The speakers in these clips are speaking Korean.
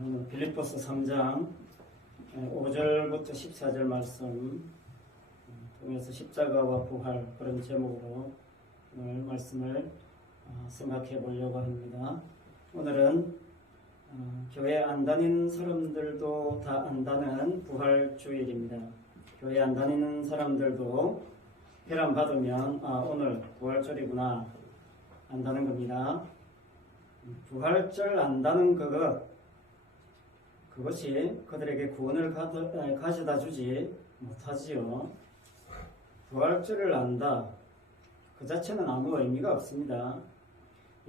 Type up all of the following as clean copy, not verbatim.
오늘 빌립보서 3장 5절부터 14절 말씀 통해서 십자가와 부활 그런 제목으로 오늘 말씀을 생각해 보려고 합니다. 오늘은 교회 안 다니는 사람들도 다 안다는 부활주일입니다. 교회 안 다니는 사람들도 회람 받으면 오늘 부활절이구나 안다는 겁니다. 부활절 안다는 그것이 그들에게 구원을 가져다 주지 못하지요. 부활절을 안다 그 자체는 아무 의미가 없습니다.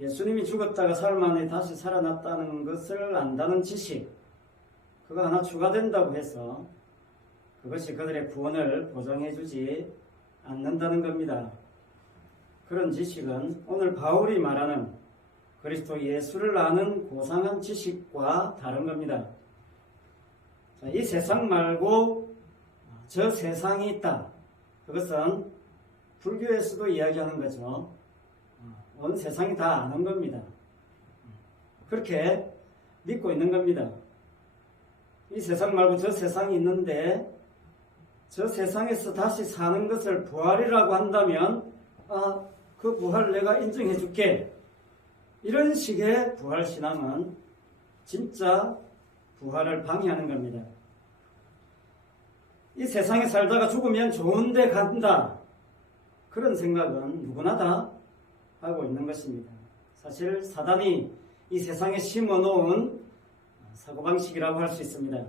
예수님이 죽었다가 사흘 만에 다시 살아났다는 것을 안다는 지식, 그거 하나 추가된다고 해서 그것이 그들의 구원을 보장해 주지 않는다는 겁니다. 그런 지식은 오늘 바울이 말하는 그리스도 예수를 아는 고상한 지식과 다른 겁니다. 이 세상 말고 저 세상이 있다. 그것은 불교에서도 이야기하는 거죠. 온 세상이 다 아는 겁니다. 그렇게 믿고 있는 겁니다. 이 세상 말고 저 세상이 있는데 저 세상에서 다시 사는 것을 부활이라고 한다면 그 부활 내가 인정해 줄게. 이런 식의 부활신앙은 진짜 부활을 방해하는 겁니다. 이 세상에 살다가 죽으면 좋은 데 간다. 그런 생각은 누구나 다 하고 있는 것입니다. 사실 사단이 이 세상에 심어놓은 사고방식이라고 할 수 있습니다.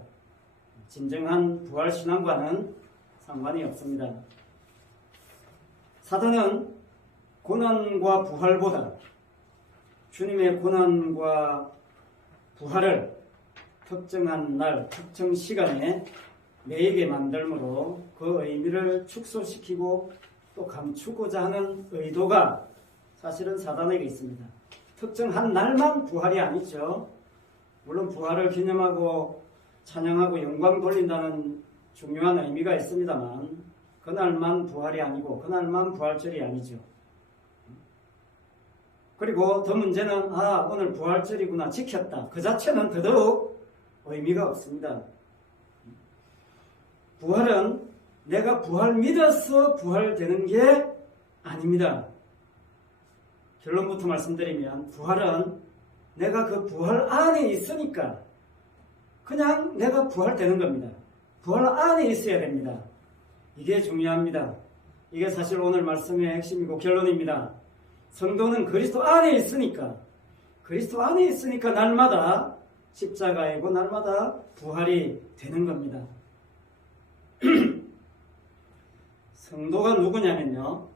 진정한 부활신앙과는 상관이 없습니다. 사단은 고난과 부활보다 주님의 고난과 부활을 특정한 날, 특정 시간에 매이게 만들므로 그 의미를 축소시키고 또 감추고자 하는 의도가 사실은 사단에게 있습니다. 특정한 날만 부활이 아니죠. 물론 부활을 기념하고 찬양하고 영광 돌린다는 중요한 의미가 있습니다만 그날만 부활이 아니고 그날만 부활절이 아니죠. 그리고 더 문제는 오늘 부활절이구나 지켰다. 그 자체는 더더욱 의미가 없습니다. 부활은 내가 부활 믿어서 부활되는 게 아닙니다. 결론부터 말씀드리면 부활은 내가 그 부활 안에 있으니까 그냥 내가 부활되는 겁니다. 부활 안에 있어야 됩니다. 이게 중요합니다. 이게 사실 오늘 말씀의 핵심이고 결론입니다. 성도는 그리스도 안에 있으니까 날마다 십자가이고 날마다 부활이 되는 겁니다. 성도가 누구냐면요,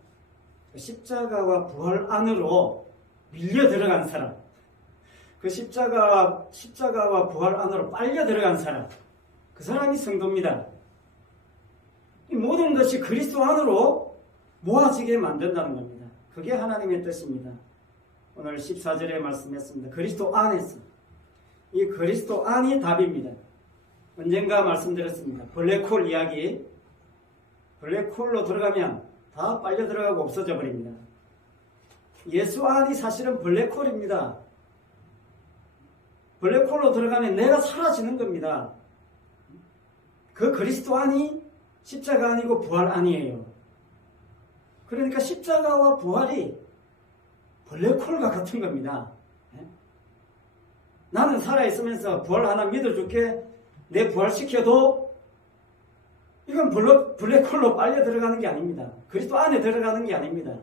십자가와 부활 안으로 밀려 들어간 사람, 그 십자가와 부활 안으로 빨려 들어간 사람, 그 사람이 성도입니다. 이 모든 것이 그리스도 안으로 모아지게 만든다는 겁니다. 그게 하나님의 뜻입니다. 오늘 14절에 말씀했습니다. 그리스도 안에서. 이 그리스도 안이 답입니다. 언젠가 말씀드렸습니다. 블랙홀 이야기. 블랙홀로 들어가면 다 빨려 들어가고 없어져 버립니다. 예수 안이 사실은 블랙홀입니다. 블랙홀로 들어가면 내가 사라지는 겁니다. 그 그리스도 안이 십자가 아니고 부활 아니에요. 그러니까 십자가와 부활이 블랙홀과 같은 겁니다. 나는 살아있으면서 부활 하나 믿어줄게, 내 부활시켜도 이건 블랙홀로 빨려 들어가는 게 아닙니다. 그리스도 안에 들어가는 게 아닙니다.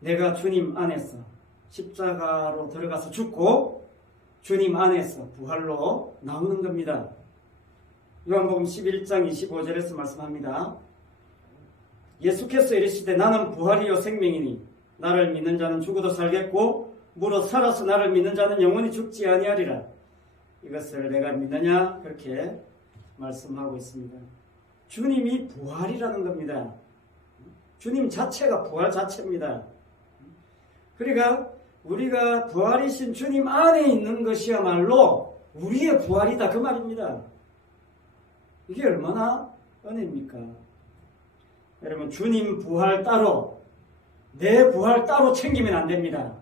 내가 주님 안에서 십자가로 들어가서 죽고 주님 안에서 부활로 나오는 겁니다. 요한복음 11장 25절에서 말씀합니다. 예수께서 이르시되 나는 부활이요 생명이니 나를 믿는 자는 죽어도 살겠고 무릇 살아서 나를 믿는 자는 영원히 죽지 아니하리라. 이것을 내가 믿느냐? 그렇게 말씀하고 있습니다. 주님이 부활이라는 겁니다. 주님 자체가 부활 자체입니다. 그러니까 우리가 부활이신 주님 안에 있는 것이야말로 우리의 부활이다 그 말입니다. 이게 얼마나 은혜입니까? 여러분, 주님 부활 따로 내 부활 따로 챙기면 안 됩니다.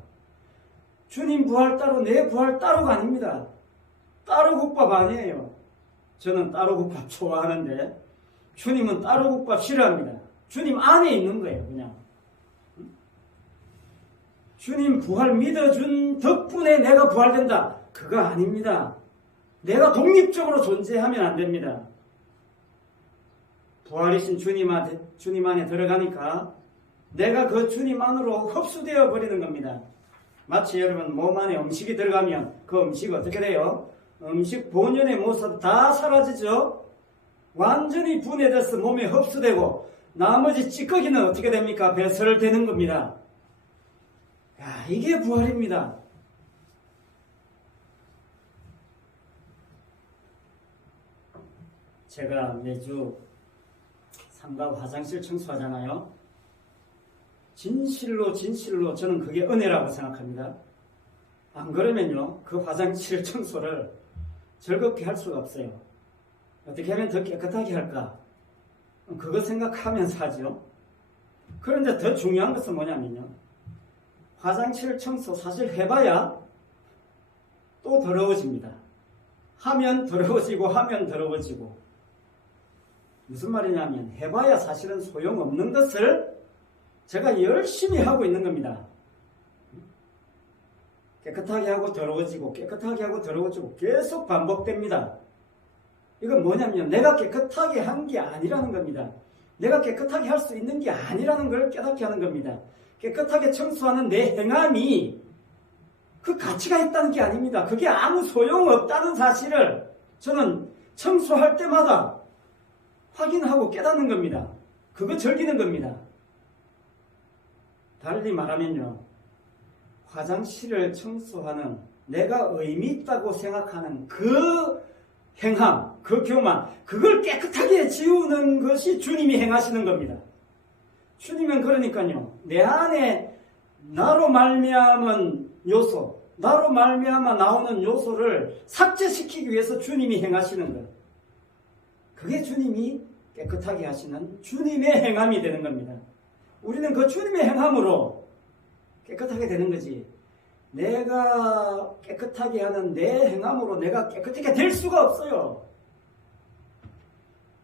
주님 부활 따로 내 부활 따로가 아닙니다. 따로 국밥 아니에요. 저는 따로 국밥 좋아하는데 주님은 따로 국밥 싫어합니다. 주님 안에 있는 거예요. 그냥 주님 부활 믿어준 덕분에 내가 부활된다. 그거 아닙니다. 내가 독립적으로 존재하면 안 됩니다. 부활이신 주님 안에 들어가니까 내가 그 주님 안으로 흡수되어 버리는 겁니다. 마치 여러분 몸 안에 음식이 들어가면 그 음식이 어떻게 돼요? 음식 본연의 모습 다 사라지죠? 완전히 분해돼서 몸에 흡수되고 나머지 찌꺼기는 어떻게 됩니까? 배설되는 겁니다. 야, 이게 부활입니다. 제가 매주 상가 화장실 청소하잖아요. 진실로 저는 그게 은혜라고 생각합니다. 안 그러면요, 그 화장실 청소를 즐겁게 할 수가 없어요. 어떻게 하면 더 깨끗하게 할까? 그거 생각하면서 하죠. 그런데 더 중요한 것은 뭐냐면요, 화장실 청소 사실 해봐야 또 더러워집니다. 하면 더러워지고 하면 더러워지고. 무슨 말이냐면 해봐야 사실은 소용없는 것을 제가 열심히 하고 있는 겁니다. 깨끗하게 하고 더러워지고 깨끗하게 하고 더러워지고 계속 반복됩니다. 이건 뭐냐면 내가 깨끗하게 한 게 아니라는 겁니다. 내가 깨끗하게 할 수 있는 게 아니라는 걸 깨닫게 하는 겁니다. 깨끗하게 청소하는 내 행함이 그 가치가 있다는 게 아닙니다. 그게 아무 소용없다는 사실을 저는 청소할 때마다 확인하고 깨닫는 겁니다. 그거 즐기는 겁니다. 달리 말하면요, 화장실을 청소하는 내가 의미 있다고 생각하는 그 행함, 그 교만, 그걸 깨끗하게 지우는 것이 주님이 행하시는 겁니다. 주님은 그러니까요, 내 안에 나로 말미암은 요소, 나로 말미암아 나오는 요소를 삭제시키기 위해서 주님이 행하시는 것. 그게 주님이 깨끗하게 하시는 주님의 행함이 되는 겁니다. 우리는 그 주님의 행함으로 깨끗하게 되는 거지, 내가 깨끗하게 하는 내 행함으로 내가 깨끗하게 될 수가 없어요.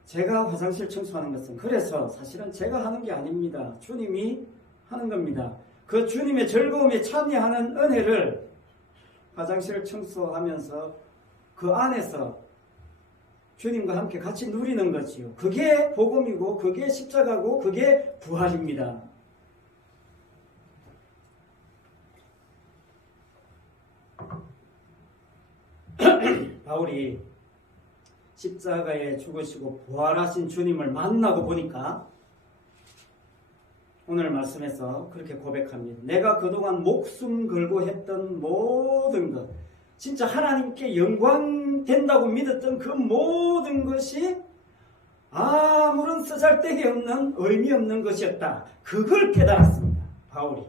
제가 화장실 청소하는 것은 그래서 사실은 제가 하는 게 아닙니다. 주님이 하는 겁니다. 그 주님의 즐거움에 참여하는 은혜를 화장실 청소하면서 그 안에서 주님과 함께 같이 누리는 거지요. 그게 복음이고 그게 십자가고 그게 부활입니다. 바울이 십자가에 죽으시고 부활하신 주님을 만나고 보니까 오늘 말씀에서 그렇게 고백합니다. 내가 그동안 목숨 걸고 했던 모든 것, 진짜 하나님께 영광 된다고 믿었던 그 모든 것이 아무런 쓰잘데기 없는 의미 없는 것이었다. 그걸 깨달았습니다. 바울이.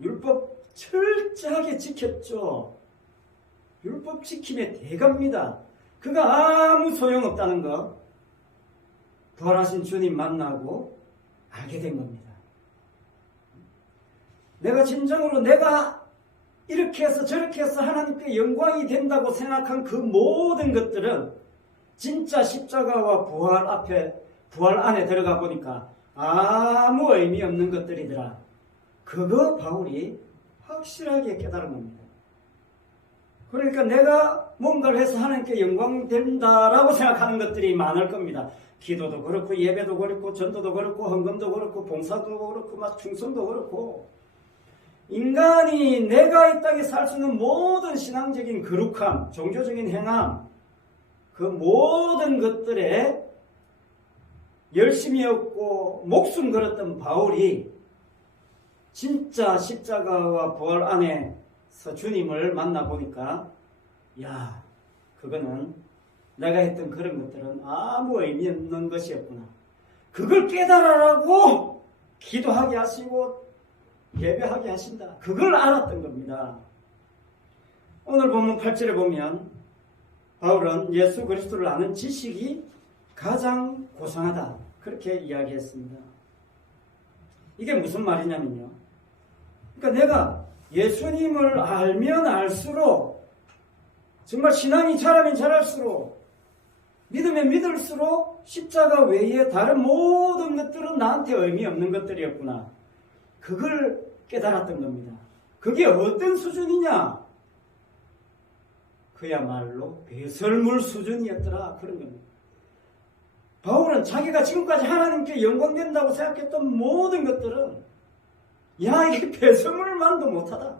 율법 철저하게 지켰죠. 율법 지킴의 대가입니다. 그가 아무 소용없다는 거 부활하신 주님 만나고 알게 된 겁니다. 내가 진정으로 내가 이렇게 해서 저렇게 해서 하나님께 영광이 된다고 생각한 그 모든 것들은 진짜 십자가와 부활 안에 들어가 보니까 아무 의미 없는 것들이더라. 그거 바울이 확실하게 깨달은 겁니다. 그러니까 내가 뭔가를 해서 하나님께 영광 된다라고 생각하는 것들이 많을 겁니다. 기도도 그렇고 예배도 그렇고 전도도 그렇고 헌금도 그렇고 봉사도 그렇고 막 충성도 그렇고, 인간이 내가 이 땅에 살 수 있는 모든 신앙적인 거룩함, 종교적인 행함, 그 모든 것들에 열심히 얻고 목숨 걸었던 바울이 진짜 십자가와 부활 안에서 주님을 만나보니까 야, 그거는 내가 했던 그런 것들은 아무 의미 없는 것이었구나. 그걸 깨달으라고 기도하게 하시고 예배하게 하신다. 그걸 알았던 겁니다. 오늘 본문 8절에 보면 바울은 예수 그리스도를 아는 지식이 가장 고상하다. 그렇게 이야기했습니다. 이게 무슨 말이냐면요, 그러니까 내가 예수님을 알면 알수록, 정말 신앙이 자라면 자랄수록, 믿으면 믿을수록 십자가 외에 다른 모든 것들은 나한테 의미 없는 것들이었구나. 그걸 깨달았던 겁니다. 그게 어떤 수준이냐? 그야말로 배설물 수준이었더라. 그런 겁니다. 바울은 자기가 지금까지 하나님께 영광된다고 생각했던 모든 것들은 야, 이게 배설물만도 못하다.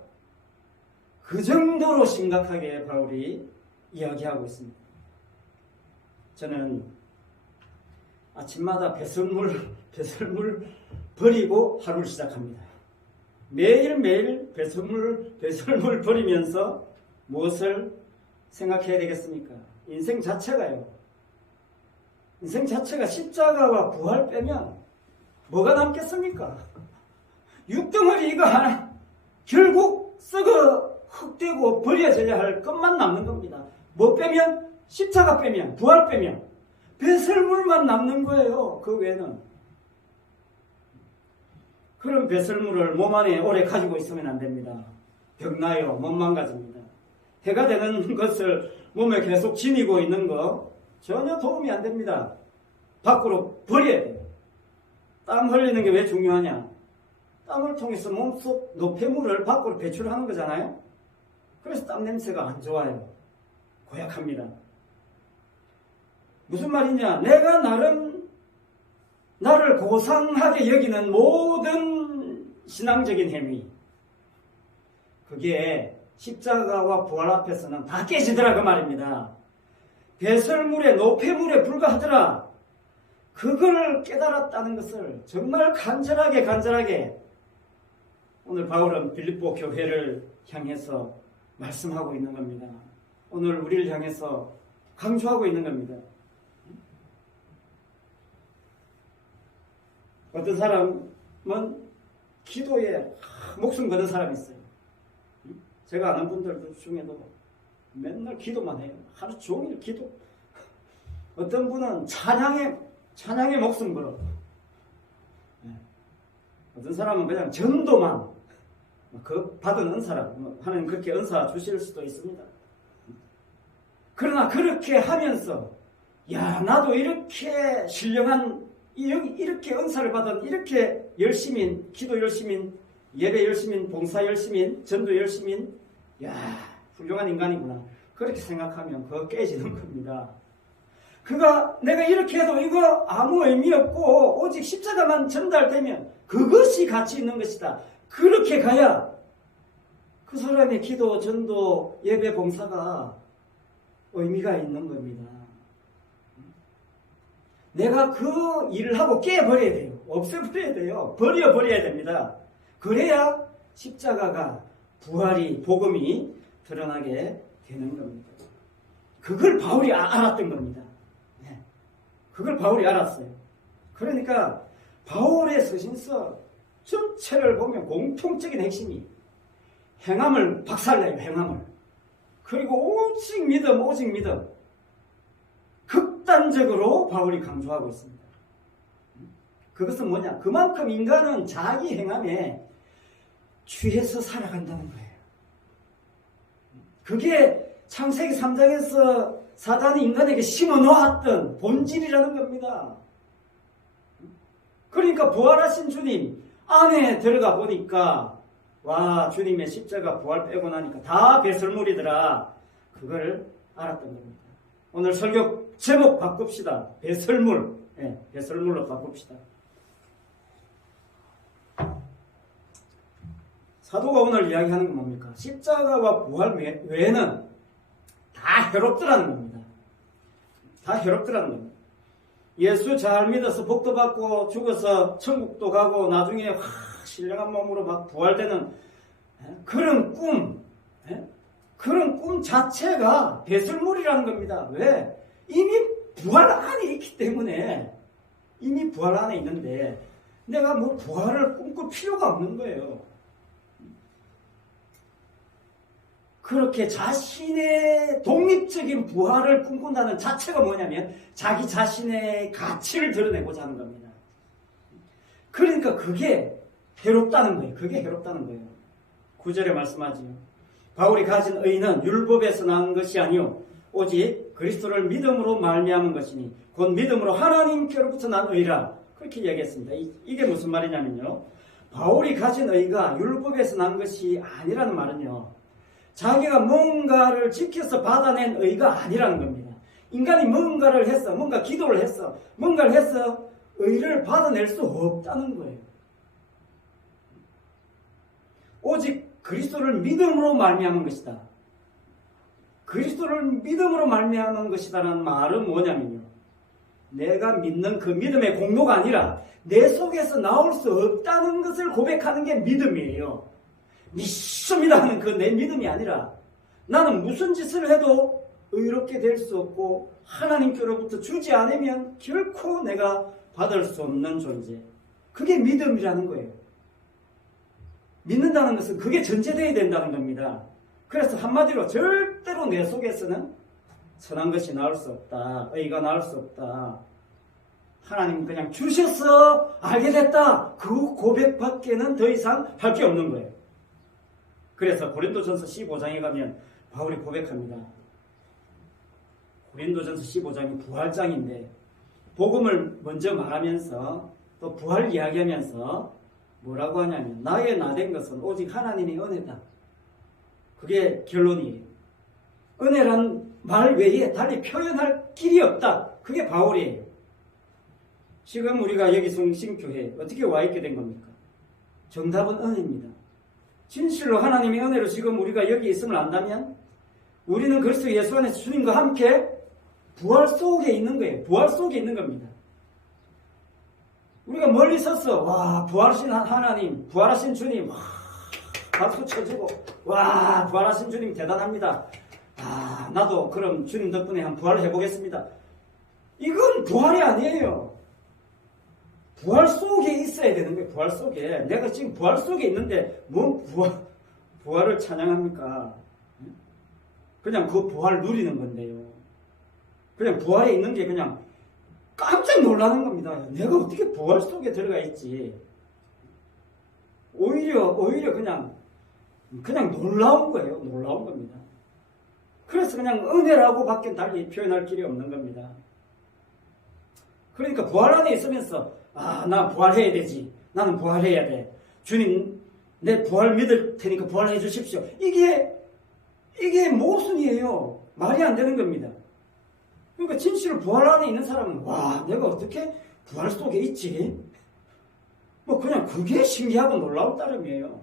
그 정도로 심각하게 바울이 이야기하고 있습니다. 저는 아침마다 배설물 버리고 하루를 시작합니다. 매일매일 배설물 버리면서 무엇을 생각해야 되겠습니까? 인생 자체가 십자가와 부활 빼면 뭐가 남겠습니까? 육덩어리가 결국 썩어 흙되고 버려져야 할 것만 남는 겁니다. 뭐 빼면? 십자가 빼면, 부활 빼면 배설물만 남는 거예요. 그 외에는. 그런 배설물을 몸 안에 오래 가지고 있으면 안 됩니다. 병나요. 못 망가집니다. 해가 되는 것을 몸에 계속 지니고 있는 거 전혀 도움이 안 됩니다. 밖으로 버려야 돼요. 땀 흘리는 게 왜 중요하냐? 땀을 통해서 몸속 노폐물을 밖으로 배출하는 거잖아요. 그래서 땀 냄새가 안 좋아요. 고약합니다. 무슨 말이냐? 내가 나를 고상하게 여기는 모든 신앙적인 행위, 그게 십자가와 부활 앞에서는 다 깨지더라 그 말입니다. 배설물에 노폐물에 불과하더라. 그걸 깨달았다는 것을 정말 간절하게 오늘 바울은 빌립보 교회를 향해서 말씀하고 있는 겁니다. 오늘 우리를 향해서 강조하고 있는 겁니다. 어떤 사람은 기도에 목숨 거는 사람이 있어요. 제가 아는 분들 중에도 맨날 기도만 해요. 하루 종일 기도. 어떤 분은 찬양에 목숨 걸어. 어떤 사람은 그냥 전도만, 그 받은 은사라, 하나님 그렇게 은사 주실 수도 있습니다. 그러나 그렇게 하면서 야, 나도 이렇게 신령한, 이렇게 은사를 받은, 이렇게 열심인, 기도 열심인, 예배 열심인, 봉사 열심인, 전도 열심인, 야, 훌륭한 인간이구나. 그렇게 생각하면 그거 깨지는 겁니다. 내가 이렇게 해도 이거 아무 의미 없고 오직 십자가만 전달되면 그것이 가치 있는 것이다. 그렇게 가야 그 사람의 기도, 전도, 예배, 봉사가 의미가 있는 겁니다. 내가 그 일을 하고 깨버려야 돼요. 없애버려야 돼요. 버려야 됩니다. 그래야 십자가가, 부활이, 복음이 드러나게 되는 겁니다. 그걸 바울이 알았던 겁니다. 그걸 바울이 알았어요. 그러니까 바울의 서신서 전체를 보면 공통적인 핵심이 행함을 박살내요. 행함을. 그리고 오직 믿음. 극단적으로 바울이 강조하고 있습니다. 그것은 뭐냐? 그만큼 인간은 자기 행함에 취해서 살아간다는 거예요. 그게 창세기 3장에서 사단이 인간에게 심어놓았던 본질이라는 겁니다. 그러니까 부활하신 주님 안에 들어가 보니까 와, 주님의 십자가 부활 빼고 나니까 다 배설물이더라. 그걸 알았던 겁니다. 오늘 설교 제목 바꿉시다. 배설물. 배설물로 바꿉시다. 사도가 오늘 이야기하는 건 뭡니까? 십자가와 부활 외에는 다 해롭더라는 겁니다. 다 해롭더라는 겁니다. 예수 잘 믿어서 복도 받고 죽어서 천국도 가고 나중에 신령한 몸으로 막 부활되는 그런 꿈 자체가 배설물이라는 겁니다. 왜? 이미 부활 안에 있기 때문에, 이미 부활 안에 있는데 내가 뭐 부활을 꿈꿀 필요가 없는 거예요. 그렇게 자신의 독립적인 부활을 꿈꾼다는 자체가 뭐냐면 자기 자신의 가치를 드러내고자 하는 겁니다. 그러니까 그게 해롭다는 거예요. 그게 해롭다는 거예요. 9절에 말씀하지요. 바울이 가진 의는 율법에서 난 것이 아니요 오직 그리스도를 믿음으로 말미암은 것이니 곧 믿음으로 하나님께로부터 난 의라. 그렇게 이야기했습니다. 이게 무슨 말이냐면요. 바울이 가진 의가 율법에서 난 것이 아니라는 말은요. 자기가 뭔가를 지켜서 받아낸 의가 아니라는 겁니다. 인간이 뭔가를 했어, 뭔가 기도를 했어, 뭔가를 해서 의를 받아낼 수 없다는 거예요. 오직 그리스도를 믿음으로 말미암은 것이다. 그리스도를 믿음으로 말미암은 것이다라는 말은 뭐냐면요. 내가 믿는 그 믿음의 공로가 아니라 내 속에서 나올 수 없다는 것을 고백하는 게 믿음이에요. 믿습니다 하는 그 내 믿음이 아니라 나는 무슨 짓을 해도 의롭게 될 수 없고 하나님께로부터 주지 않으면 결코 내가 받을 수 없는 존재. 그게 믿음이라는 거예요. 믿는다는 것은 그게 전제되어야 된다는 겁니다. 그래서 한마디로 절대로 내 속에서는 선한 것이 나올 수 없다. 의가 나올 수 없다. 하나님 그냥 주셔서 알게 됐다. 그 고백밖에는 더 이상 할 게 없는 거예요. 그래서 고린도전서 15장에 가면 바울이 고백합니다. 고린도전서 15장이 부활장인데 복음을 먼저 말하면서 또 부활 이야기하면서 뭐라고 하냐면 나의 나된 것은 오직 하나님의 은혜다. 그게 결론이에요. 은혜란 말 외에 달리 표현할 길이 없다. 그게 바울이에요. 지금 우리가 여기 성심교회 어떻게 와 있게 된 겁니까? 정답은 은혜입니다. 진실로 하나님의 은혜로 지금 우리가 여기 있음을 안다면 우리는 그리스도 예수 안에서 주님과 함께 부활 속에 있는 거예요. 부활 속에 있는 겁니다. 우리가 멀리 서서 와 부활하신 하나님, 부활하신 주님 와, 박수 쳐주고 와 부활하신 주님 대단합니다. 아 나도 그럼 주님 덕분에 한번 부활을 해보겠습니다. 이건 부활이 아니에요. 부활 속에 있어야 되는 거예요. 부활 속에. 내가 지금 부활 속에 있는데 뭔 부활을 찬양합니까? 그냥 그 부활 누리는 건데요. 그냥 부활에 있는 게 그냥 깜짝 놀라는 겁니다. 내가 어떻게 부활 속에 들어가 있지? 오히려 그냥 놀라운 거예요. 놀라운 겁니다. 그래서 그냥 은혜라고 밖에 달리 표현할 길이 없는 겁니다. 그러니까 부활 안에 있으면서 나 부활해야 되지. 나는 부활해야 돼. 주님 내 부활 믿을 테니까 부활해 주십시오. 이게 모순이에요. 말이 안 되는 겁니다. 그러니까 진실로 부활 안에 있는 사람은 와 내가 어떻게 부활 속에 있지? 뭐 그냥 그게 신기하고 놀라울 따름이에요.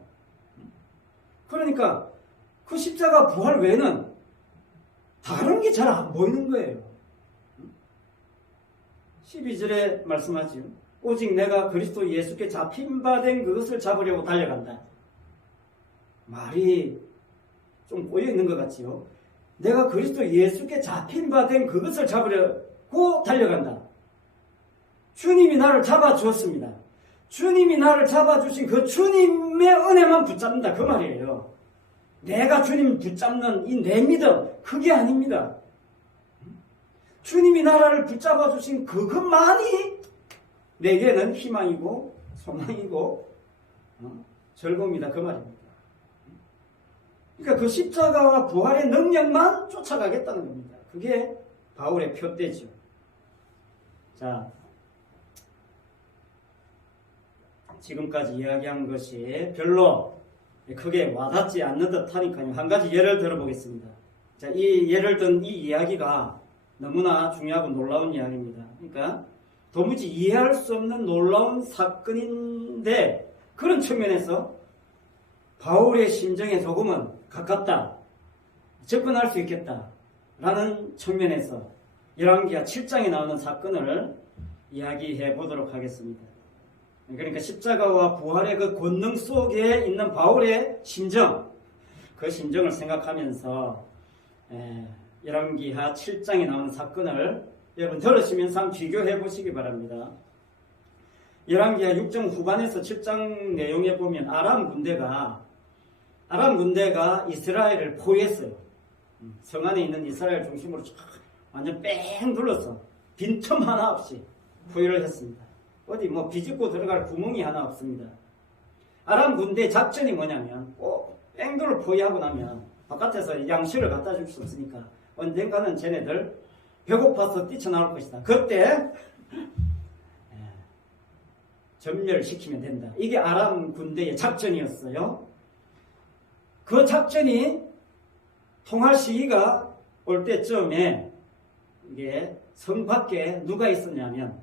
그러니까 그 십자가 부활 외에는 다른 게 잘 안 보이는 거예요. 12절에 말씀하지요. 오직 내가 그리스도 예수께 잡힌 바 된 그것을 잡으려고 달려간다. 말이 좀 꼬여 있는 것 같지요. 내가 그리스도 예수께 잡힌 바 된 그것을 잡으려고 달려간다. 주님이 나를 잡아주었습니다. 주님이 나를 잡아주신 그 주님의 은혜만 붙잡는다. 그 말이에요. 내가 주님 붙잡는 이 내 믿음 그게 아닙니다. 주님이 나라를 붙잡아 주신 그것만이 내게는 희망이고 소망이고 즐거움이다. 그 말입니다. 그러니까 그 십자가와 부활의 능력만 쫓아가겠다는 겁니다. 그게 바울의 표대죠. 자, 지금까지 이야기한 것이 별로 크게 와닿지 않는 듯 하니까요. 한 가지 예를 들어보겠습니다. 자, 이 예를 든 이 이야기가 너무나 중요하고 놀라운 이야기입니다. 그러니까 도무지 이해할 수 없는 놀라운 사건인데 그런 측면에서 바울의 심정에 조금은 가깝다. 접근할 수 있겠다. 라는 측면에서 열왕기하 7장에 나오는 사건을 이야기해 보도록 하겠습니다. 그러니까 십자가와 부활의 그 권능 속에 있는 바울의 심정, 그 심정을 생각하면서 열왕기하 7장에 나오는 사건을 여러분 들으시면서 한번 비교해 보시기 바랍니다. 열왕기하 6장 후반에서 7장 내용에 보면 아람 군대가 이스라엘을 포위했어요. 성 안에 있는 이스라엘 중심으로 완전 뺑 둘러서 빈틈 하나 없이 포위를 했습니다. 어디 비집고 들어갈 구멍이 하나 없습니다. 아람 군대 작전이 뭐냐면 뺑돌을 포위하고 나면 바깥에서 양식을 갖다 줄 수 없으니까 언젠가는 쟤네들 배고파서 뛰쳐나올 것이다. 그때 전멸시키면 된다. 이게 아람 군대의 작전이었어요. 그 작전이 통할 시기가 올 때쯤에 이게 성 밖에 누가 있었냐면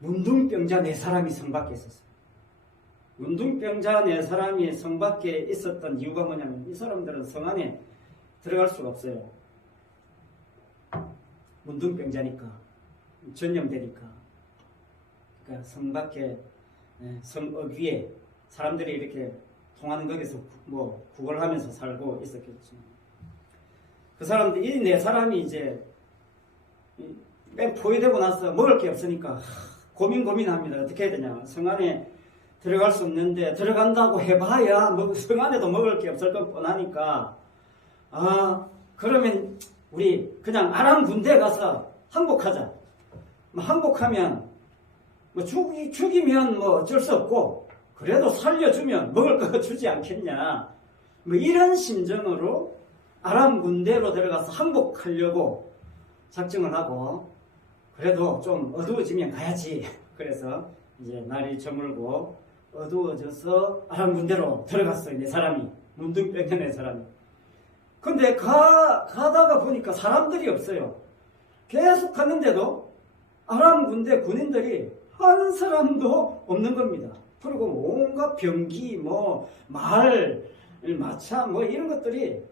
문둥병자 4사람이 성 밖에 있었어요. 문둥병자 4사람이 성 밖에 있었던 이유가 뭐냐면 이 사람들은 성 안에 들어갈 수가 없어요. 문둥병자니까, 전염되니까. 그러니까 성 밖에, 성 어귀에 사람들이 이렇게 통하는 거기서 뭐 구걸하면서 살고 있었겠죠. 그 사람들, 이 4사람이 이제 맨 포위되고 나서 먹을 게 없으니까 고민합니다. 어떻게 해야 되냐. 성 안에 들어갈 수 없는데 들어간다고 해봐야 성 안에도 먹을 게 없을 건 뻔하니까 그러면 우리 그냥 아람 군대에 가서 항복하자. 항복하면 죽이면 어쩔 수 없고 그래도 살려주면 먹을 거 주지 않겠냐. 이런 심정으로 아람 군대로 들어가서 항복하려고 작정을 하고 그래도 좀 어두워지면 가야지. 그래서 이제 날이 저물고 어두워져서 아람 군대로 들어갔어요. 4사람이. 문둥병자 4사람이. 근데 가다가 보니까 사람들이 없어요. 계속 갔는데도 아람 군대 군인들이 한 사람도 없는 겁니다. 그리고 온갖 병기, 말, 마차, 이런 것들이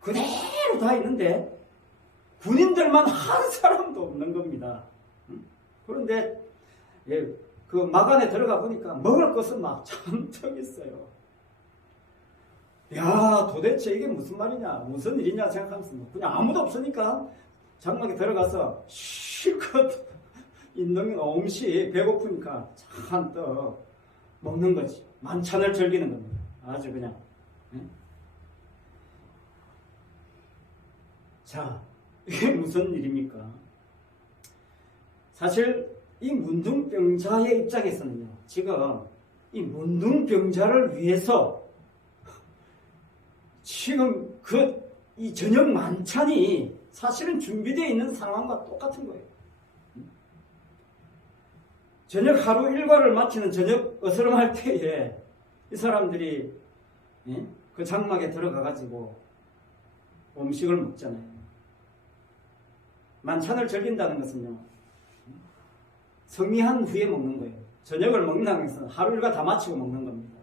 그대로 다 있는데 군인들만 한 사람도 없는 겁니다. 그런데 그 마간에 들어가 보니까 먹을 것은 막 잔뜩 있어요. 야, 도대체 이게 무슨 말이냐, 무슨 일이냐 생각하면서 그냥 아무도 없으니까 장막에 들어가서 실컷 있는 음식 배고프니까 잔뜩 먹는 거지. 만찬을 즐기는 겁니다. 아주 그냥. 자, 이게 무슨 일입니까? 사실 이 문둥병자의 입장에서는요, 지금 이 문둥병자를 위해서 지금 이 저녁 만찬이 사실은 준비되어 있는 상황과 똑같은 거예요. 저녁 하루 일과를 마치는 저녁 어스름할 때에 이 사람들이 그 장막에 들어가가지고 음식을 먹잖아요. 만찬을 즐긴다는 것은요, 성미한 후에 먹는 거예요. 저녁을 먹는다는 것은 하루 일과 다 마치고 먹는 겁니다.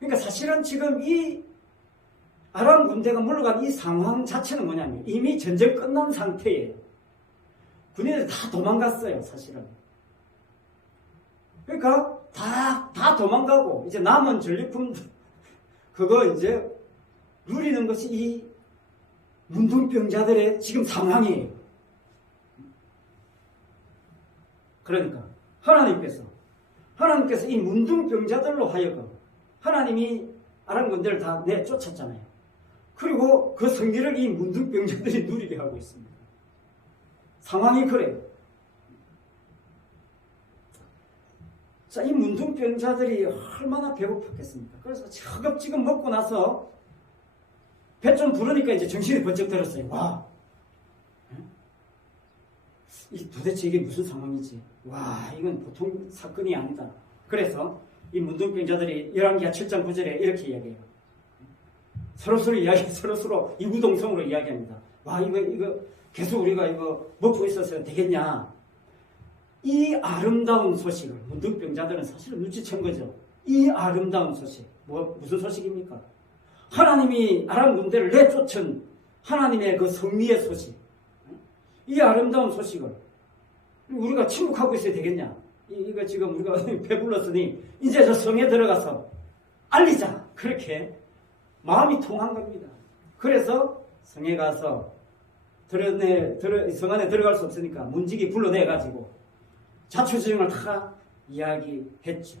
그러니까 사실은 지금 이 아람 군대가 물러간 이 상황 자체는 뭐냐면 이미 전쟁 끝난 상태예요. 군인들이 다 도망갔어요, 사실은. 그러니까 다 도망가고 이제 남은 전리품들 그거 이제 누리는 것이 이 문둥병자들의 지금 상황이에요. 그러니까 하나님께서 이 문둥병자들로 하여금 하나님이 아람 군대를 다 내쫓았잖아요. 그리고 그 승리를 이 문둥병자들이 누리게 하고 있습니다. 상황이 그래요. 자, 이 문둥병자들이 얼마나 배고팠겠습니까? 그래서 허겁지겁 먹고 나서 배 좀 부르니까 이제 정신이 번쩍 들었어요. 와, 도대체 이게 무슨 상황이지? 와, 이건 보통 사건이 아니다. 그래서 이 문둥병자들이 열왕기하 7장 9절에 이렇게 이야기해요. 서로서로 이구동성으로 이야기합니다. 와, 이거 계속 우리가 이거 먹고 있어서 되겠냐? 이 아름다운 소식을 문둥병자들은 사실은 눈치챈 거죠. 이 아름다운 소식, 무슨 소식입니까? 하나님이 아람 군대를 내쫓은 하나님의 그 성리의 소식, 이 아름다운 소식을 우리가 침묵하고 있어야 되겠냐? 이거 지금 우리가 배불렀으니 이제 저 성에 들어가서 알리자. 그렇게 마음이 통한 겁니다. 그래서 성에 가서 성 안에 들어갈 수 없으니까 문지기 불러내가지고 자초지종을 다 이야기했죠.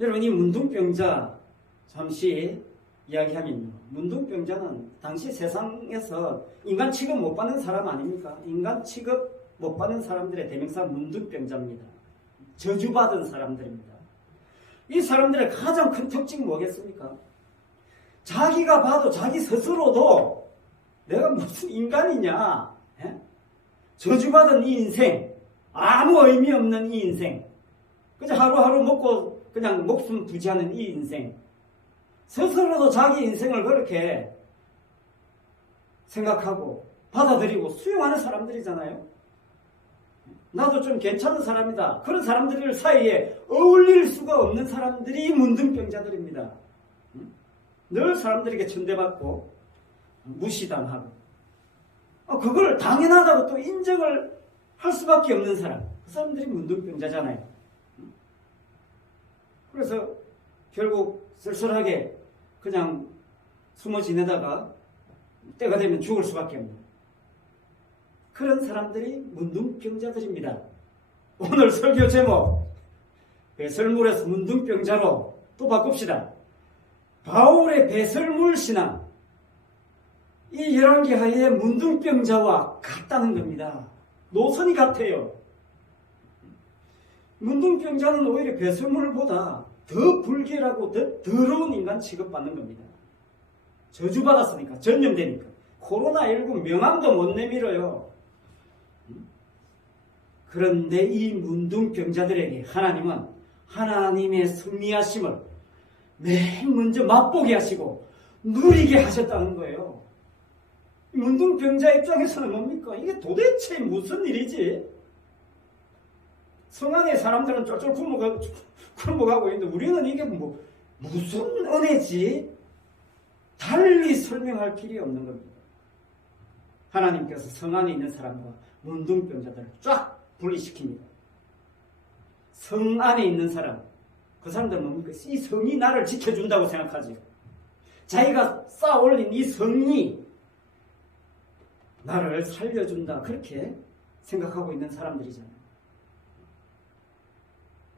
여러분, 이 문둥병자 잠시 이야기하면요, 문둥병자는 당시 세상에서 인간 취급 못 받는 사람 아닙니까? 인간 취급 못 받는 사람들의 대명사 문둥병자입니다. 저주받은 사람들입니다. 이 사람들의 가장 큰 특징이 뭐겠습니까? 자기가 봐도 자기 스스로도 내가 무슨 인간이냐? 예? 저주받은 이 인생, 아무 의미 없는 이 인생, 그저 하루하루 먹고 그냥 목숨 부지하는 이 인생, 스스로도 자기 인생을 그렇게 생각하고 받아들이고 수용하는 사람들이잖아요. 나도 좀 괜찮은 사람이다. 그런 사람들 사이에 어울릴 수가 없는 사람들이 문둥병자들입니다. 늘 사람들에게 천대받고 무시당하고 그걸 당연하다고 또 인정을 할 수밖에 없는 사람, 그 사람들이 문둥병자잖아요. 그래서 결국 쓸쓸하게 그냥 숨어 지내다가 때가 되면 죽을 수밖에 없는 그런 사람들이 문둥병자들입니다. 오늘 설교 제목 배설물에서 문둥병자로 또 바꿉시다. 바울의 배설물 신앙, 이 열왕기하의 문둥병자와 같다는 겁니다. 노선이 같아요. 문둥병자는 오히려 배설물보다 더 불결하고 더 더러운 인간 취급받는 겁니다. 저주받았으니까, 전염되니까. 코로나19 명함도 못 내밀어요. 그런데 이 문둥병자들에게 하나님은 하나님의 승리하심을 맨 먼저 맛보게 하시고 누리게 하셨다는 거예요. 문둥병자 입장에서는 뭡니까? 이게 도대체 무슨 일이지? 성 안에 사람들은 쫄쫄 굶어가고 있는데 우리는 이게 무슨 은혜지? 달리 설명할 길이 없는 겁니다. 하나님께서 성 안에 있는 사람과 문둥병자들을 쫙 분리시킵니다. 성 안에 있는 사람, 그 사람들은 뭡니까? 이 성이 나를 지켜준다고 생각하지. 자기가 쌓아올린 이 성이 나를 살려준다, 그렇게 생각하고 있는 사람들이잖아요.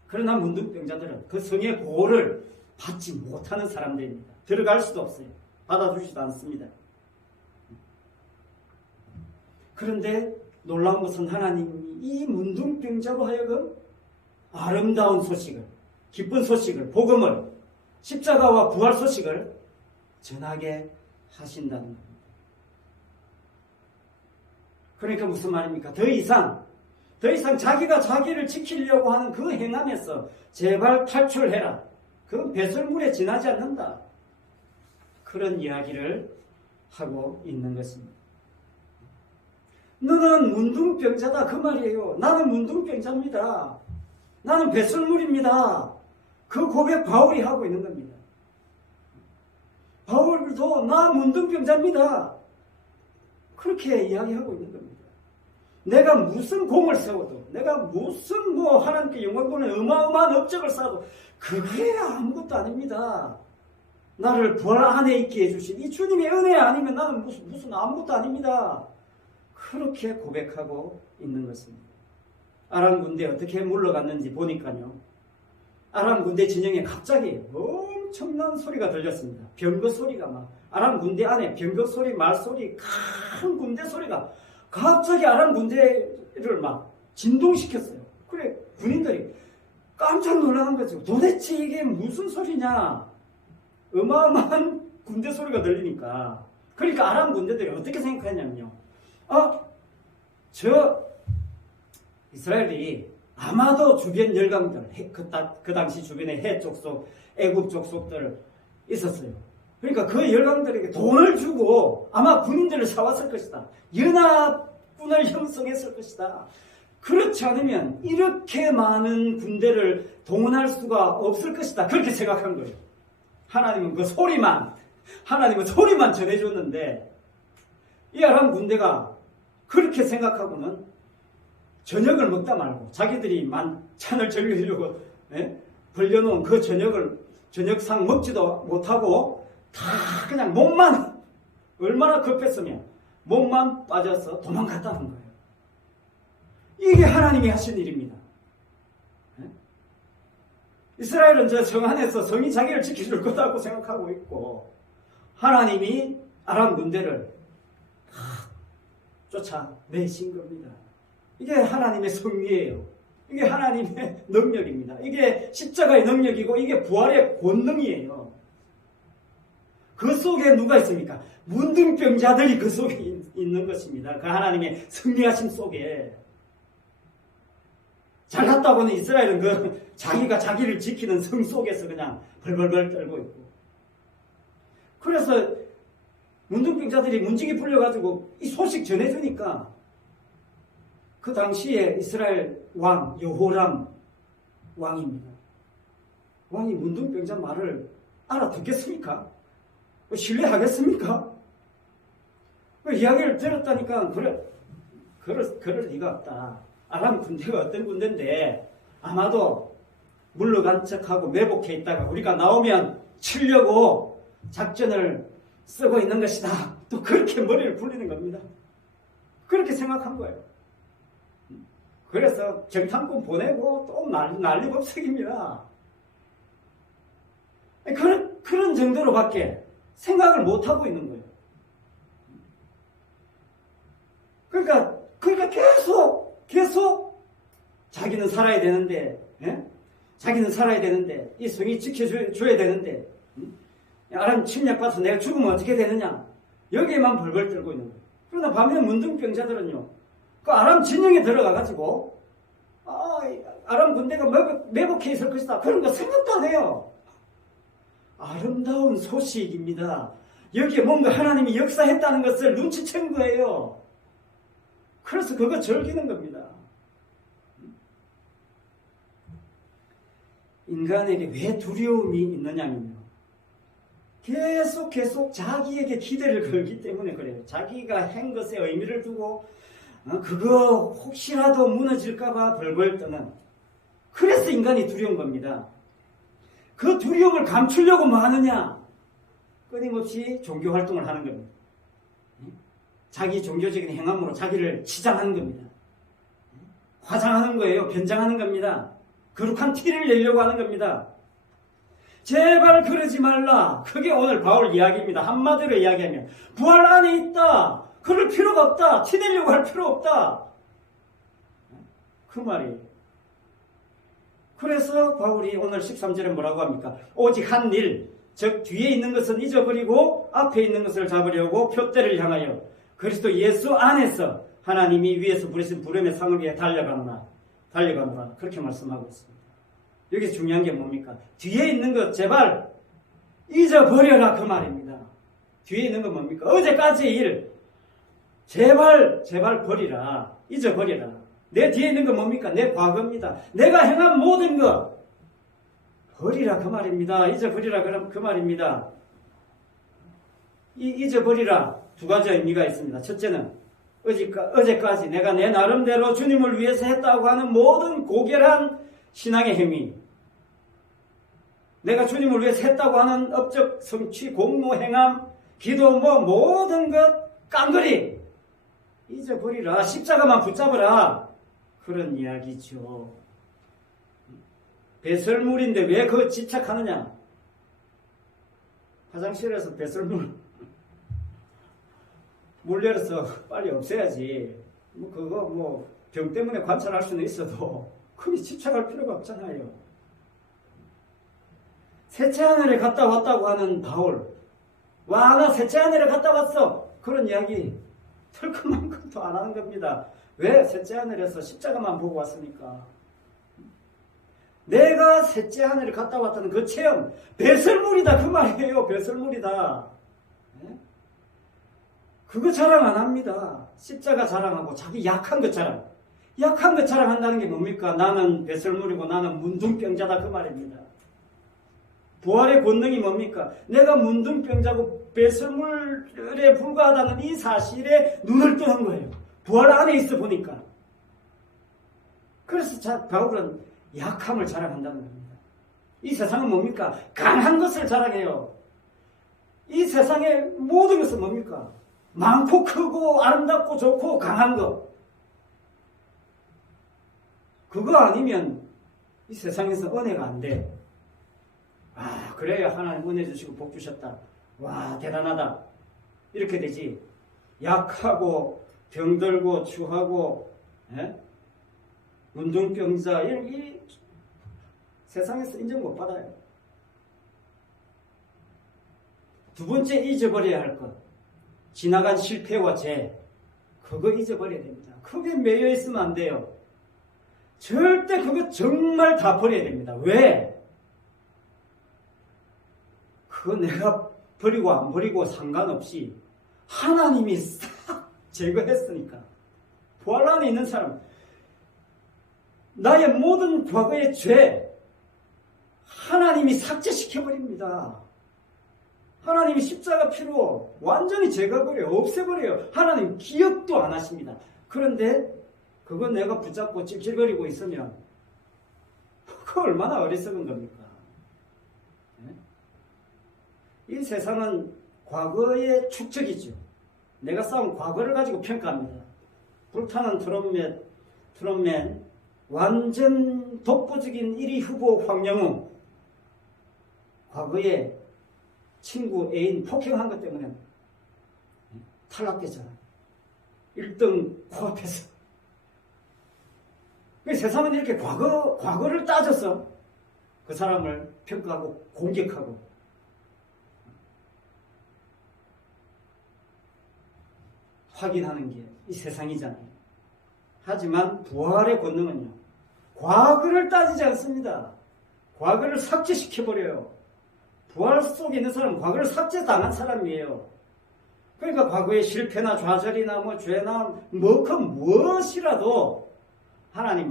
그러나 문둥병자들은 그 성의 보호를 받지 못하는 사람들입니다. 들어갈 수도 없어요. 받아주지도 않습니다. 그런데 놀라운 것은 하나님이 이 문둥병자로 하여금 아름다운 소식을, 기쁜 소식을, 복음을, 십자가와 부활 소식을 전하게 하신다는 겁니다. 그러니까 무슨 말입니까? 더 이상 자기가 자기를 지키려고 하는 그 행함에서 제발 탈출해라. 그건 배설물에 지나지 않는다. 그런 이야기를 하고 있는 것입니다. 너는 문둥병자다, 그 말이에요. 나는 문둥병자입니다. 나는 배설물입니다. 그 고백 바울이 하고 있는 겁니다. 바울도 나 문둥병자입니다. 그렇게 이야기하고 있는 겁니다. 내가 무슨 공을 세워도, 내가 무슨 하나님께 영광 돌리는 어마어마한 업적을 쌓아도 그게 아무것도 아닙니다. 나를 부활 안에 있게 해주신 이 주님의 은혜 아니면 나는 무슨 아무것도 아닙니다. 그렇게 고백하고 있는 것입니다. 아람 군대 어떻게 물러갔는지 보니까요. 아람 군대 진영에 갑자기 엄청난 소리가 들렸습니다. 병거 소리가 막 아람 군대 안에 병거 소리, 말 소리, 큰 군대 소리가 갑자기 아람 군대를 막 진동시켰어요. 그래 군인들이 깜짝 놀라는 거죠. 도대체 이게 무슨 소리냐? 어마어마한 군대 소리가 들리니까. 그러니까 아람 군대들이 어떻게 생각했냐면요. 저 이스라엘이 아마도 주변 열강들, 그 당시 주변에 해 족속, 애굽 족속들 있었어요. 그러니까 그 열강들에게 돈을 주고 아마 군인들을 사왔을 것이다. 연합군을 형성했을 것이다. 그렇지 않으면 이렇게 많은 군대를 동원할 수가 없을 것이다. 그렇게 생각한 거예요. 하나님은 하나님은 소리만 전해줬는데 이 아람 군대가 그렇게 생각하고는 저녁을 먹다 말고 자기들이 만찬을 즐기려고 벌려놓은 그 저녁상 먹지도 못하고 다 그냥 몸만, 얼마나 급했으면 몸만 빠져서 도망갔다는 거예요. 이게 하나님이 하신 일입니다. 이스라엘은 저 성 안에서 성이 자기를 지켜줄 거다고 생각하고 있고 하나님이 아람 군대를 쫓아내신 겁니다. 이게 하나님의 섭리예요. 이게 하나님의 능력입니다. 이게 십자가의 능력이고 이게 부활의 본능이에요. 그 속에 누가 있습니까? 문둥병자들이 그 속에 있는 것입니다. 그 하나님의 승리하심 속에. 잘났다고는 이스라엘은 그 자기가 자기를 지키는 성 속에서 그냥 벌벌벌 떨고 있고. 그래서 문둥병자들이 문지기 풀려가지고 이 소식 전해주니까 그 당시에 이스라엘 왕 여호람 왕입니다. 왕이 문둥병자 말을 알아듣겠습니까? 신뢰하겠습니까? 이야기를 들었다니까 그럴 리가 없다. 아람 군대가 어떤 군대인데 아마도 물러간 척하고 매복해 있다가 우리가 나오면 치려고 작전을 쓰고 있는 것이다. 또 그렇게 머리를 굴리는 겁니다. 그렇게 생각한 거예요. 그래서 정탐꾼 보내고 또 난리법석입니다. 그런 정도로밖에 생각을 못하고 있는 거예요. 그러니까 계속 자기는 살아야 되는데, 예? 자기는 살아야 되는데, 이 성이 지켜줘야 되는데, 아람 침략받아서 내가 죽으면 어떻게 되느냐? 여기에만 벌벌 떨고 있는 거예요. 그러나 반면 문둥병자들은요, 그 아람 진영에 들어가가지고, 아람 군대가 매복해 있을 것이다. 그런 거 생각도 안 해요. 아름다운 소식입니다. 여기에 뭔가 하나님이 역사했다는 것을 눈치챈 거예요. 그래서 그거 즐기는 겁니다. 인간에게 왜 두려움이 있느냐면요. 계속 자기에게 기대를 걸기 때문에 그래요. 자기가 한 것에 의미를 두고 그거 혹시라도 무너질까봐 벌벌 떠는. 그래서 인간이 두려운 겁니다. 그 두려움을 감추려고 뭐 하느냐? 끊임없이 종교 활동을 하는 겁니다. 자기 종교적인 행함으로 자기를 치장하는 겁니다. 화장하는 거예요. 변장하는 겁니다. 거룩한 티를 내려고 하는 겁니다. 제발 그러지 말라. 그게 오늘 바울 이야기입니다. 한마디로 이야기하면 부활 안에 있다. 그럴 필요가 없다. 티 내려고 할 필요 없다. 그 말이에요. 그래서 바울이 오늘 13절에 뭐라고 합니까? 오직 한 일, 즉 뒤에 있는 것은 잊어버리고 앞에 있는 것을 잡으려고 표대를 향하여 그리스도 예수 안에서 하나님이 위에서 부르신 부름의 상을 위해 달려가노라. 그렇게 말씀하고 있습니다. 여기서 중요한 게 뭡니까? 뒤에 있는 것 제발 잊어버려라 그 말입니다. 뒤에 있는 건 뭡니까? 어제까지의 일 제발 버리라. 잊어버려라. 내 뒤에 있는 건 뭡니까? 내 과거입니다. 내가 행한 모든 것 버리라 그 말입니다. 잊어버리라 그 말입니다. 잊어버리라 두 가지 의미가 있습니다. 첫째는 어제까지 내가 내 나름대로 주님을 위해서 했다고 하는 모든 고결한 신앙의 행위, 내가 주님을 위해서 했다고 하는 업적, 성취, 공모, 행함, 기도 모든 것 깡그리 잊어버리라. 십자가만 붙잡으라. 그런 이야기죠. 배설물인데 왜 그거 집착하느냐? 화장실에서 배설물 물 열어서 빨리 없애야지. 그거 병 때문에 관찰할 수는 있어도 그게 집착할 필요가 없잖아요. 셋째 하늘에 갔다 왔다고 하는 바울. 와, 나 셋째 하늘에 갔다 왔어. 그런 이야기 털큼만큼도 안 하는 겁니다. 왜 셋째 하늘에서 십자가만 보고 왔습니까? 내가 셋째 하늘에 갔다 왔다는 그 체험, 배설물이다 그 말이에요. 배설물이다. 네? 그거 자랑 안 합니다. 십자가 자랑하고 자기 약한 것 자랑. 약한 것 자랑한다는 게 뭡니까? 나는 배설물이고 나는 문둥병자다 그 말입니다. 부활의 권능이 뭡니까? 내가 문둥병자고 배설물에 불과하다는 이 사실에 눈을 뜨는 거예요. 부활 안에 있어 보니까. 그래서 바울은 약함을 자랑한다는 겁니다. 이 세상은 뭡니까? 강한 것을 자랑해요. 이 세상의 모든 것은 뭡니까? 많고 크고 아름답고 좋고 강한 것. 그거 아니면 이 세상에서 은혜가 안 돼. 그래야 하나님 은혜 주시고 복 주셨다. 와, 대단하다. 이렇게 되지. 약하고 병들고 추하고 문둥병자 이 세상에서 인정 못 받아요. 두 번째 잊어버려야 할 것. 지나간 실패와 죄. 그거 잊어버려야 됩니다. 그게 매여 있으면 안 돼요. 절대 그거 정말 다 버려야 됩니다. 왜? 그거 내가 버리고 안 버리고 상관없이 하나님이 싹 제거했으니까. 부활 안에 있는 사람, 나의 모든 과거의 죄 하나님이 삭제시켜버립니다. 하나님이 십자가 피로 완전히 제거해버려요. 없애버려요. 하나님 기억도 안 하십니다. 그런데 그거 내가 붙잡고 찔찔거리고 있으면 그거 얼마나 어리석은 겁니까? 이 세상은 과거의 축적이죠. 내가 쌓은 과거를 가지고 평가합니다. 불타는 트롯맨, 완전 독보적인 1위 후보 황영웅. 과거에 친구 애인 폭행한 것 때문에 탈락됐잖아요. 1등 코앞에서. 세상은 이렇게 과거를 따져서 그 사람을 평가하고 공격하고 확인하는 게 이 세상이잖아요. 하지만 부활의 권능은요, 과거를 따지지 않습니다. 과거를 삭제시켜버려요. 부활 속에 있는 사람은 과거를 삭제당한 사람이에요. 그러니까 과거의 실패나 좌절이나 죄나 무엇이라도 하나님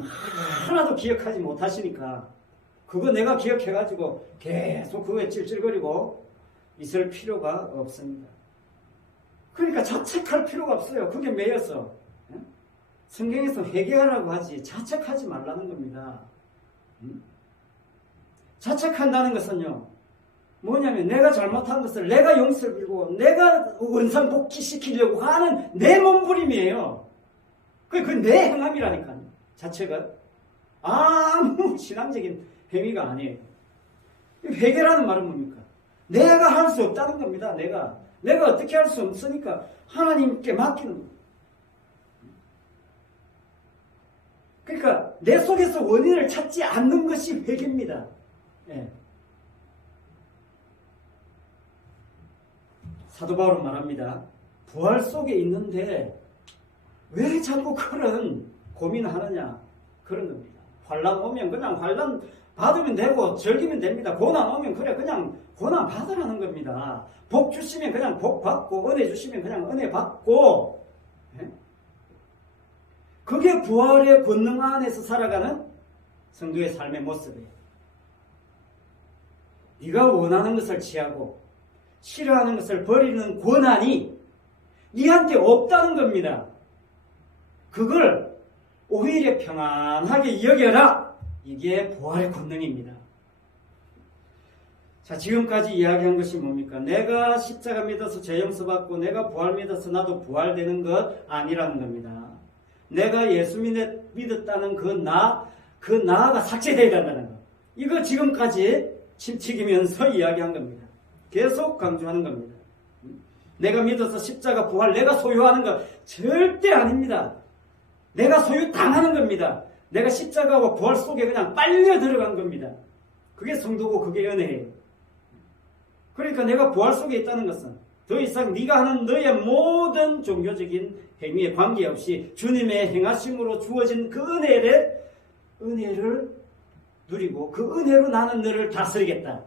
하나도 기억하지 못하시니까 그거 내가 기억해가지고 계속 그거에 찔찔거리고 있을 필요가 없습니다. 그러니까 자책할 필요가 없어요. 그게 매여서. 성경에서 회개하라고 하지 자책하지 말라는 겁니다. 자책한다는 것은요, 뭐냐면 내가 잘못한 것을 내가 용서를 빌고 내가 원상복귀시키려고 하는 내 몸부림이에요. 그게 내 행함이라니까요. 자책은 아무 신앙적인 행위가 아니에요. 회개라는 말은 뭡니까? 내가 할 수 없다는 겁니다. 내가 어떻게 할 수 없으니까 하나님께 맡기는 거예요. 그러니까 내 속에서 원인을 찾지 않는 것이 회개입니다. 예. 사도 바울은 말합니다. 부활 속에 있는데 왜 자꾸 그런 고민을 하느냐, 그런 겁니다. 환난 오면 그냥 환난 받으면 되고 즐기면 됩니다. 고난 오면 그냥 고난 받으라는 겁니다. 복 주시면 그냥 복 받고 은혜 주시면 그냥 은혜 받고, 그게 부활의 권능 안에서 살아가는 성도의 삶의 모습이에요. 네가 원하는 것을 취하고 싫어하는 것을 버리는 권한이 네한테 없다는 겁니다. 그걸 오히려 평안하게 여겨라. 이게 부활의 권능입니다. 자, 지금까지 이야기한 것이 뭡니까? 내가 십자가 믿어서 죄 용서받고 내가 부활 믿어서 나도 부활되는 것 아니라는 겁니다. 내가 예수 믿었다는 그 나가 삭제되어야 한다는 것. 이거 지금까지 침튀기면서 이야기한 겁니다. 계속 강조하는 겁니다. 내가 믿어서 십자가 부활 내가 소유하는 것 절대 아닙니다. 내가 소유당하는 겁니다. 내가 십자가와 부활 속에 그냥 빨려 들어간 겁니다. 그게 성도고 그게 은혜예요. 그러니까 내가 부활 속에 있다는 것은 더 이상 네가 하는 너의 모든 종교적인 행위에 관계없이 주님의 행하심으로 주어진 그 은혜를 누리고 그 은혜로 나는 너를 다스리겠다.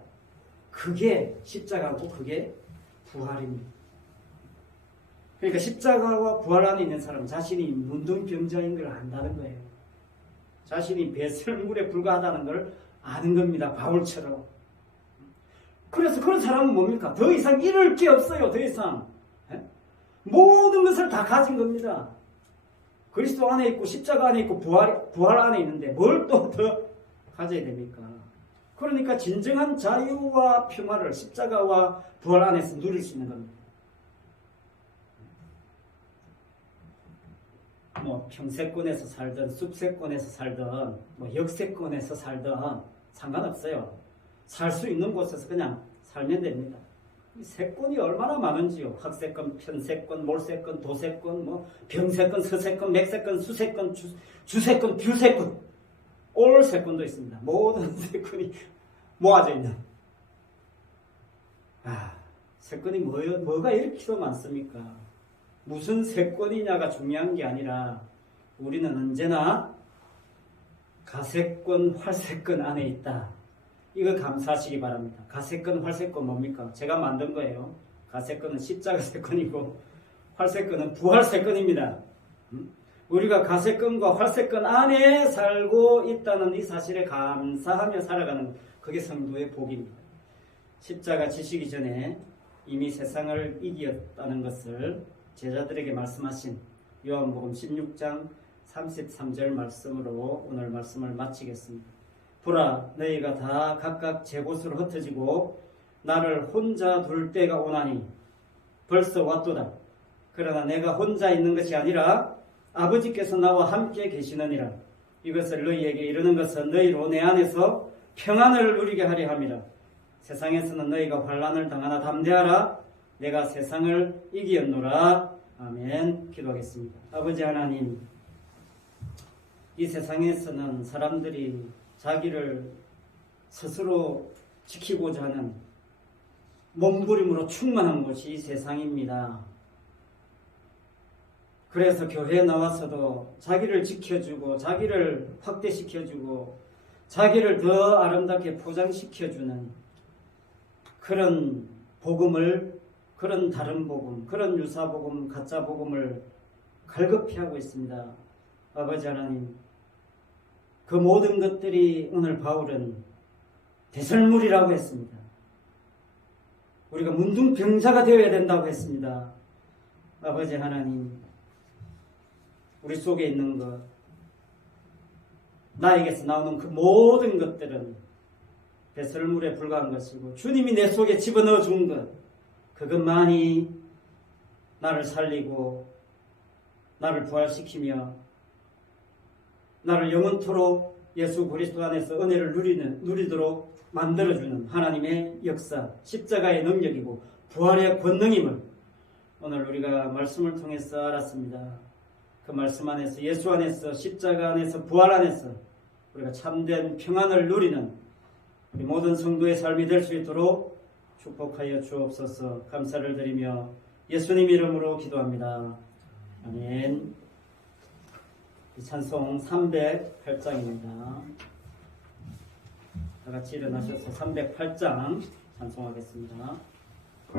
그게 십자가고 그게 부활입니다. 그러니까 십자가와 부활 안에 있는 사람은 자신이 문둥병자인 걸 안다는 거예요. 자신이 배설물에 불과하다는 걸 아는 겁니다. 바울처럼. 그래서 그런 사람은 뭡니까? 더 이상 잃을 게 없어요. 더 이상. 모든 것을 다 가진 겁니다. 그리스도 안에 있고 십자가 안에 있고 부활 안에 있는데 뭘 또 더 가져야 됩니까? 그러니까 진정한 자유와 평화를 십자가와 부활 안에서 누릴 수 있는 겁니다. 평세권에서 살든 숲세권에서 살든 역세권에서 살든 상관없어요. 살 수 있는 곳에서 그냥 살면 됩니다. 세권이 얼마나 많은지요. 학세권, 편세권, 몰세권, 도세권, 병세권, 서세권, 맥세권, 수세권, 주세권, 뷰세권. 올 세권도 있습니다. 모든 세권이 모아져 있는. 세권이 뭐가 이렇게 많습니까? 무슨 세권이냐가 중요한 게 아니라 우리는 언제나 가세권, 활세권 안에 있다. 이거 감사하시기 바랍니다. 가세권, 활세권 뭡니까? 제가 만든 거예요. 가세권은 십자가 세권이고 활세권은 부활세권입니다. 우리가 가세권과 활세권 안에 살고 있다는 이 사실에 감사하며 살아가는 그게 성도의 복입니다. 십자가 지시기 전에 이미 세상을 이겼다는 것을 제자들에게 말씀하신 요한복음 16장 33절 말씀으로 오늘 말씀을 마치겠습니다. 보라, 너희가 다 각각 제 곳으로 흩어지고 나를 혼자 둘 때가 오나니 벌써 왔도다. 그러나 내가 혼자 있는 것이 아니라 아버지께서 나와 함께 계시느니라. 이것을 너희에게 이르는 것은 너희로 내 안에서 평안을 누리게 하려 함이라. 세상에서는 너희가 환난을 당하나 담대하라. 내가 세상을 이기었노라. 아멘. 기도하겠습니다. 아버지 하나님, 이 세상에서는 사람들이 자기를 스스로 지키고자 하는 몸부림으로 충만한 곳이 이 세상입니다. 그래서 교회에 나와서도 자기를 지켜주고 자기를 확대시켜주고 자기를 더 아름답게 포장시켜주는 그런 복음을, 그런 다른 복음, 그런 유사복음, 가짜복음을 갈급히 하고 있습니다. 아버지 하나님, 그 모든 것들이 오늘 바울은 배설물이라고 했습니다. 우리가 문둥병자가 되어야 된다고 했습니다. 아버지 하나님, 우리 속에 있는 것, 나에게서 나오는 그 모든 것들은 배설물에 불과한 것이고 주님이 내 속에 집어넣어 준 것, 그것만이 나를 살리고 나를 부활시키며 나를 영원토록 예수 그리스도 안에서 은혜를 누리도록 만들어주는 하나님의 역사, 십자가의 능력이고 부활의 권능임을 오늘 우리가 말씀을 통해서 알았습니다. 그 말씀 안에서, 예수 안에서, 십자가 안에서, 부활 안에서 우리가 참된 평안을 누리는 우리 모든 성도의 삶이 될 수 있도록 축복하여 주옵소서. 감사를 드리며 예수님 이름으로 기도합니다. 아멘. 찬송 308장입니다. 다 같이 일어나셔서 308장 찬송하겠습니다. 그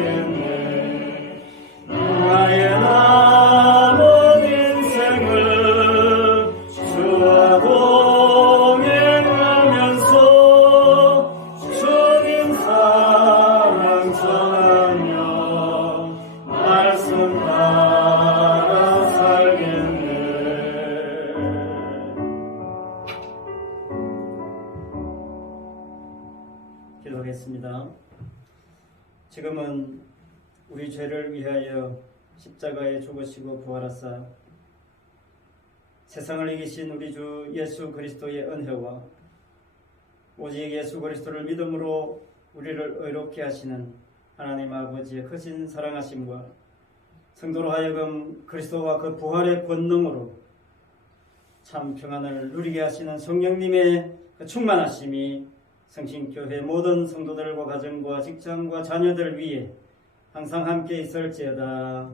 살겠네. 나의 남은 인생을 주와 동행하면서 주님 사랑 전하며 말씀 따라 살겠네. 기도하겠습니다. 지금은 우리 죄를 위하여 십자가에 죽으시고 부활하사 세상을 이기신 우리 주 예수 그리스도의 은혜와 오직 예수 그리스도를 믿음으로 우리를 의롭게 하시는 하나님 아버지의 크신 사랑하심과 성도로 하여금 그리스도와 그 부활의 권능으로 참 평안을 누리게 하시는 성령님의 그 충만하심이 성신교회 모든 성도들과 가정과 직장과 자녀들 위에 항상 함께 있을지어다.